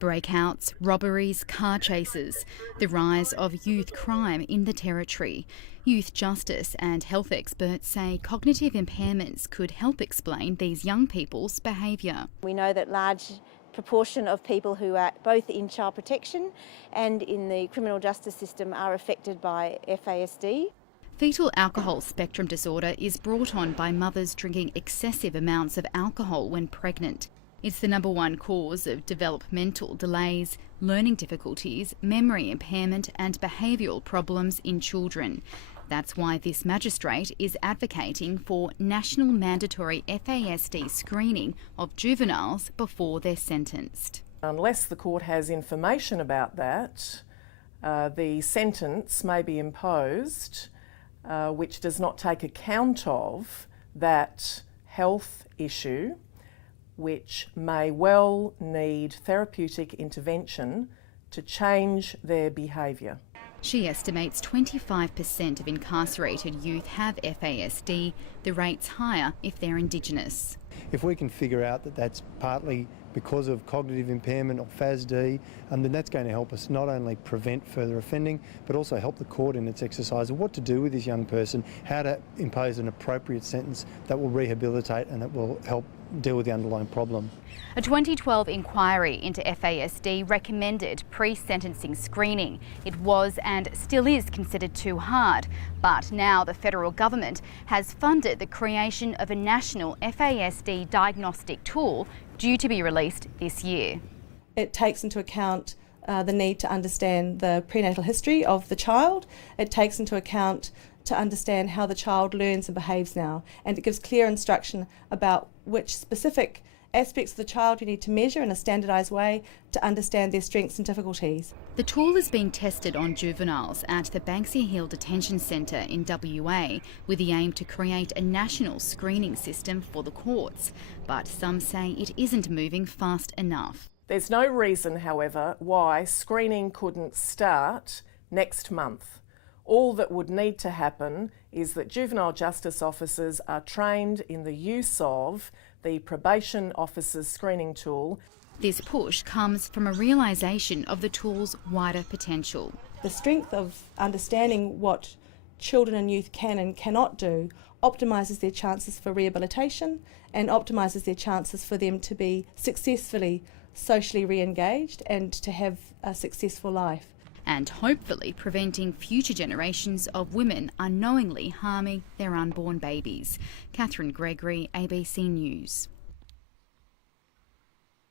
Breakouts, robberies, car chases, the rise of youth crime in the Territory. Youth justice and health experts say cognitive impairments could help explain these young people's behaviour. We know that large proportion of people who are both in child protection and in the criminal justice system are affected by FASD. Fetal alcohol spectrum disorder is brought on by mothers drinking excessive amounts of alcohol when pregnant. It's the #1 cause of developmental delays, learning difficulties, memory impairment and behavioural problems in children. That's why this magistrate is advocating for national mandatory FASD screening of juveniles before they're sentenced. Unless the court has information about that, the sentence may be imposed which does not take account of that health issue, which may well need therapeutic intervention to change their behaviour. She estimates 25% of incarcerated youth have FASD, the rate's higher if they're Indigenous. If we can figure out that that's partly because of cognitive impairment or FASD, then that's going to help us not only prevent further offending, but also help the court in its exercise of what to do with this young person, how to impose an appropriate sentence that will rehabilitate and that will help deal with the underlying problem. A 2012 inquiry into FASD recommended pre-sentencing screening. It was and still is considered too hard, but now the federal government has funded the creation of a national FASD diagnostic tool due to be released this year. It takes into account the need to understand the prenatal history of the child. It takes into account to understand how the child learns and behaves now, and it gives clear instruction about which specific aspects of the child you need to measure in a standardised way to understand their strengths and difficulties. The tool is being tested on juveniles at the Banksia Hill Detention Centre in WA with the aim to create a national screening system for the courts, but some say it isn't moving fast enough. There's no reason, however, why screening couldn't start next month. All that would need to happen is that juvenile justice officers are trained in the use of the probation officers screening tool. This push comes from a realisation of the tool's wider potential. The strength of understanding what children and youth can and cannot do optimises their chances for rehabilitation and optimises their chances for them to be successfully socially re-engaged and to have a successful life. And hopefully preventing future generations of women unknowingly harming their unborn babies. Catherine Gregory, ABC News.